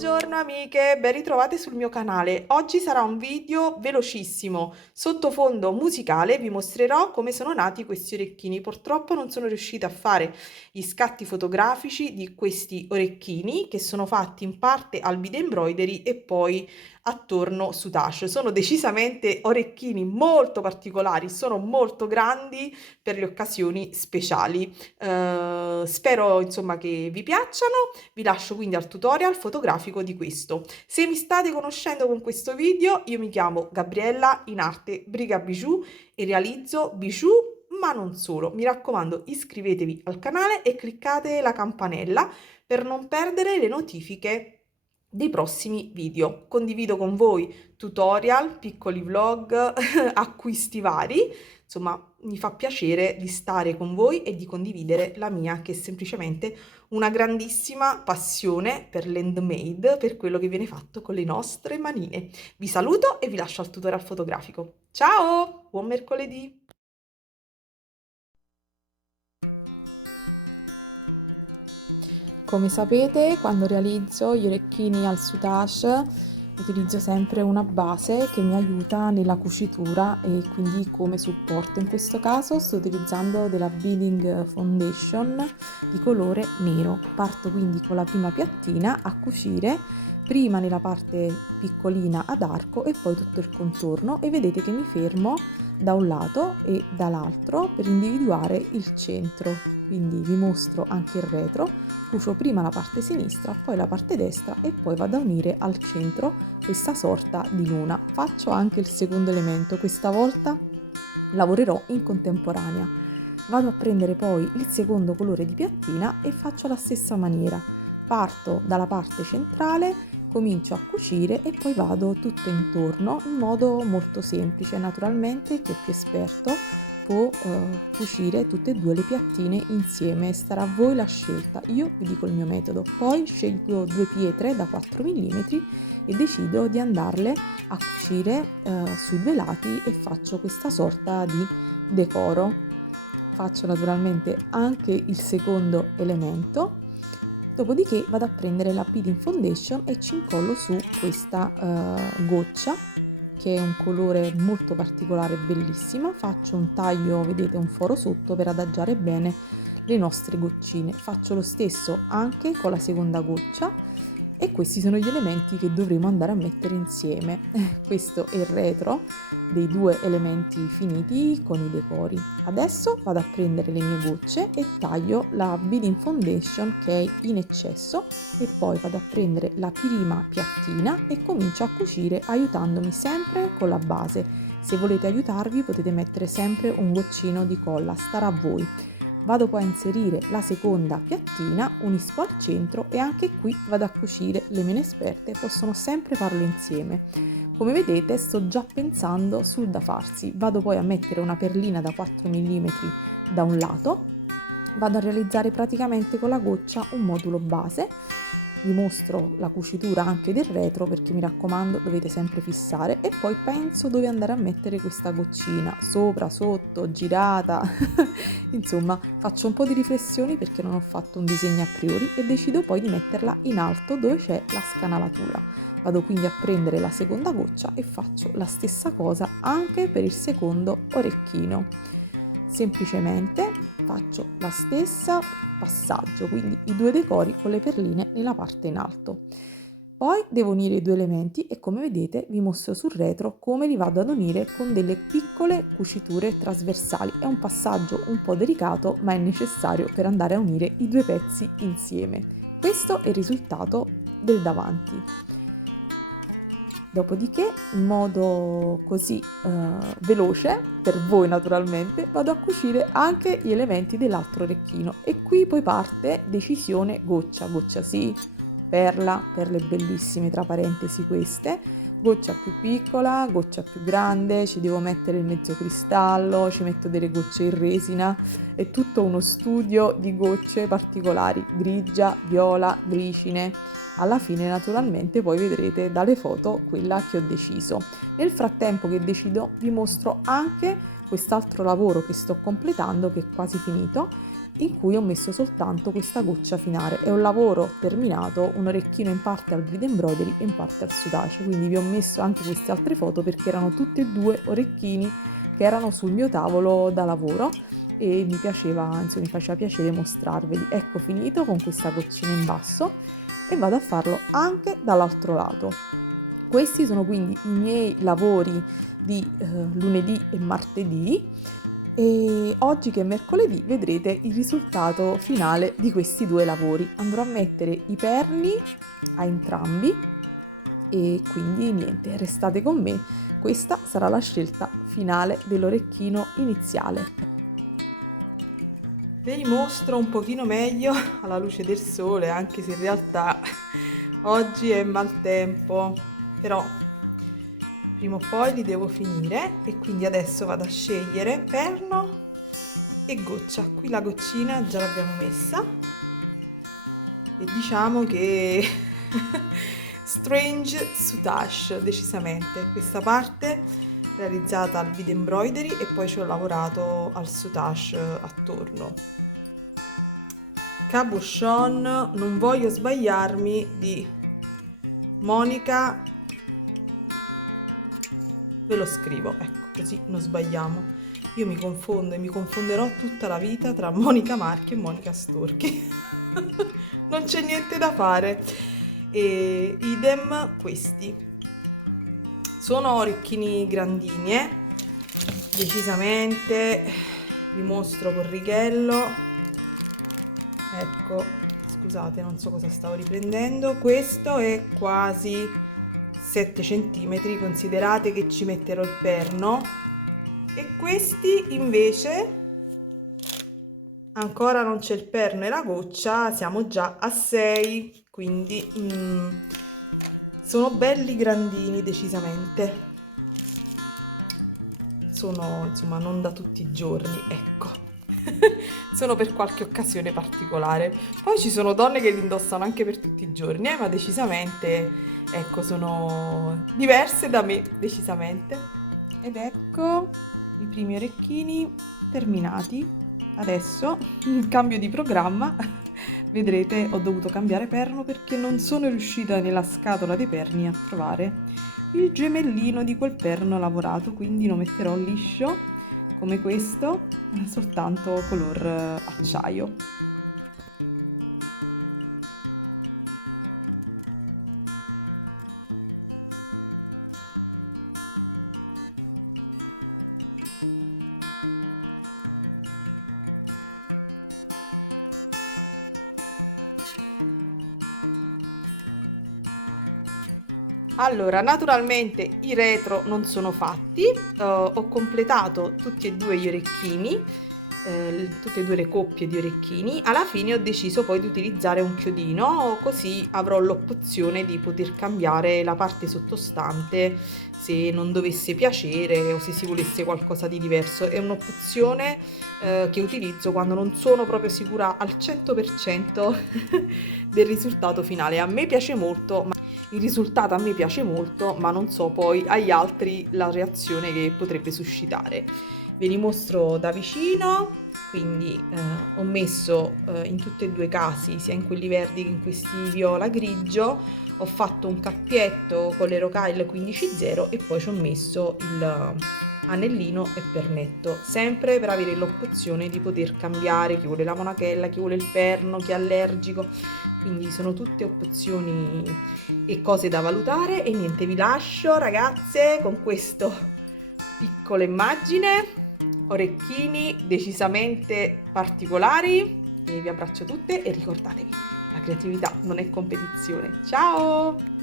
Buongiorno amiche, ben ritrovate sul mio canale. Oggi sarà un video velocissimo. Sottofondo musicale vi mostrerò come sono nati questi orecchini. Purtroppo non sono riuscita a fare gli scatti fotografici di questi orecchini che sono fatti in parte al bead embroidery e poi attorno su tache. Sono decisamente orecchini molto particolari, sono molto grandi per le occasioni speciali. Spero insomma che vi piacciono. Vi lascio quindi al tutorial fotografico di questo. Se mi state conoscendo con questo video, io mi chiamo Gabriella, in arte Briga Bijou, e realizzo bijou, ma non solo. Mi raccomando, iscrivetevi al canale e cliccate la campanella per non perdere le notifiche dei prossimi video. Condivido con voi tutorial, piccoli vlog, acquisti vari. Insomma, mi fa piacere di stare con voi e di condividere la mia, che è semplicemente una grandissima passione per l'handmade, per quello che viene fatto con le nostre manine. Vi saluto e vi lascio al tutorial fotografico. Ciao, buon mercoledì! Come sapete, quando realizzo gli orecchini al soutache utilizzo sempre una base che mi aiuta nella cucitura e quindi come supporto. In questo caso sto utilizzando della Beading Foundation di colore nero. Parto quindi con la prima piattina a cucire, prima nella parte piccolina ad arco e poi tutto il contorno, e vedete che mi fermo da un lato e dall'altro per individuare il centro. Quindi vi mostro anche il retro. Cucio prima la parte sinistra, poi la parte destra e poi vado a unire al centro questa sorta di luna. Faccio anche il secondo elemento, questa volta lavorerò in contemporanea. Vado a prendere poi il secondo colore di piattina e faccio la stessa maniera. Parto dalla parte centrale, comincio a cucire e poi vado tutto intorno in modo molto semplice. Naturalmente chi è più esperto può cucire tutte e due le piattine insieme, starà a voi la scelta. Io vi dico il mio metodo. Poi scelgo due pietre da 4 mm e decido di andarle a cucire sui due lati e faccio questa sorta di decoro. Faccio naturalmente anche il secondo elemento. Dopodiché vado a prendere la Beading Foundation e ci incollo su questa goccia, che è un colore molto particolare e bellissima. Faccio un taglio, vedete, un foro sotto per adagiare bene le nostre goccine. Faccio lo stesso anche con la seconda goccia e questi sono gli elementi che dovremo andare a mettere insieme. Questo è il retro dei due elementi finiti con i decori. Adesso vado a prendere le mie gocce e taglio la Beading Foundation che è in eccesso e poi vado a prendere la prima piattina e comincio a cucire aiutandomi sempre con la base. Se volete aiutarvi potete mettere sempre un goccino di colla, starà a voi. Vado poi a inserire la seconda piattina, unisco al centro e anche qui vado a cucire. Le meno esperte possono sempre farlo insieme. Come vedete sto già pensando sul da farsi. Vado poi a mettere una perlina da 4 mm da un lato, vado a realizzare praticamente con la goccia un modulo base. Vi mostro la cucitura anche del retro perché mi raccomando dovete sempre fissare, e poi penso dove andare a mettere questa goccina, sopra, sotto, girata. Insomma, faccio un po' di riflessioni perché non ho fatto un disegno a priori e decido poi di metterla in alto dove c'è la scanalatura. Vado quindi a prendere la seconda goccia e faccio la stessa cosa anche per il secondo orecchino. Semplicemente faccio la stessa passaggio, quindi i due decori con le perline nella parte in alto. Poi devo unire i due elementi e come vedete vi mostro sul retro come li vado ad unire con delle piccole cuciture trasversali. È un passaggio un po' delicato ma è necessario per andare a unire i due pezzi insieme. Questo è il risultato del davanti. Dopodiché, in modo così veloce, per voi naturalmente, vado a cucire anche gli elementi dell'altro orecchino e qui poi parte decisione goccia, goccia sì, perle bellissime tra parentesi queste, goccia più piccola, goccia più grande, ci devo mettere il mezzo cristallo, ci metto delle gocce in resina, è tutto uno studio di gocce particolari, grigia, viola, glicine. Alla fine naturalmente poi vedrete dalle foto quella che ho deciso. Nel frattempo che decido vi mostro anche quest'altro lavoro che sto completando, che è quasi finito, in cui ho messo soltanto questa goccia finale. È un lavoro terminato, un orecchino in parte al grid embroidery e in parte al sudace, quindi vi ho messo anche queste altre foto perché erano tutti e due orecchini che erano sul mio tavolo da lavoro e mi piaceva, insomma, mi faceva piacere mostrarveli. Ecco, finito con questa goccina in basso e vado a farlo anche dall'altro lato. Questi sono quindi i miei lavori di lunedì e martedì e oggi che è mercoledì vedrete il risultato finale di questi due lavori. Andrò a mettere i perni a entrambi e quindi niente, restate con me, questa sarà la scelta finale dell'orecchino iniziale. Ve li mostro un pochino meglio alla luce del sole, anche se in realtà oggi è maltempo, però prima o poi li devo finire e quindi adesso vado a scegliere perno e goccia. Qui la goccina già l'abbiamo messa e diciamo che strange sutage decisamente. Questa parte realizzata al bead embroidery e poi ci ho lavorato al sutage attorno. Cabochon, non voglio sbagliarmi, di Monica, ve lo scrivo, ecco, così non sbagliamo. Io mi confondo e mi confonderò tutta la vita tra Monica Marchi e Monica Storchi. Non c'è niente da fare. E idem questi. Sono orecchini grandini, decisamente. Vi mostro col righello. Ecco, scusate, non so cosa stavo riprendendo. Questo è quasi 7 cm, considerate che ci metterò il perno, e questi invece ancora non c'è il perno e la goccia, siamo già a 6, quindi sono belli grandini decisamente, sono insomma non da tutti i giorni, ecco. Sono per qualche occasione particolare. Poi ci sono donne che li indossano anche per tutti i giorni, ma decisamente, ecco, sono diverse da me, decisamente. Ed ecco i primi orecchini terminati. Adesso, il cambio di programma, vedrete, ho dovuto cambiare perno perché non sono riuscita nella scatola dei perni a trovare il gemellino di quel perno lavorato, quindi lo metterò liscio come questo, soltanto color acciaio. Allora, naturalmente i retro non sono fatti, ho completato tutti e due gli orecchini, tutte e due le coppie di orecchini. Alla fine ho deciso poi di utilizzare un chiodino, così avrò l'opzione di poter cambiare la parte sottostante se non dovesse piacere o se si volesse qualcosa di diverso. È un'opzione che utilizzo quando non sono proprio sicura al 100% del risultato finale. A me piace molto, ma il risultato a me piace molto, ma non so poi agli altri la reazione che potrebbe suscitare. Ve li mostro da vicino, quindi ho messo in tutti e due i casi, sia in quelli verdi che in questi viola grigio, ho fatto un cappietto con l'Aerokyl 15.0 e poi ci ho messo il anellino e pernetto, sempre per avere l'opzione di poter cambiare, chi vuole la monachella, chi vuole il perno, chi è allergico, quindi sono tutte opzioni e cose da valutare. E niente, vi lascio ragazze con questo piccola immagine, orecchini decisamente particolari, e vi abbraccio tutte e ricordatevi, la creatività non è competizione. Ciao!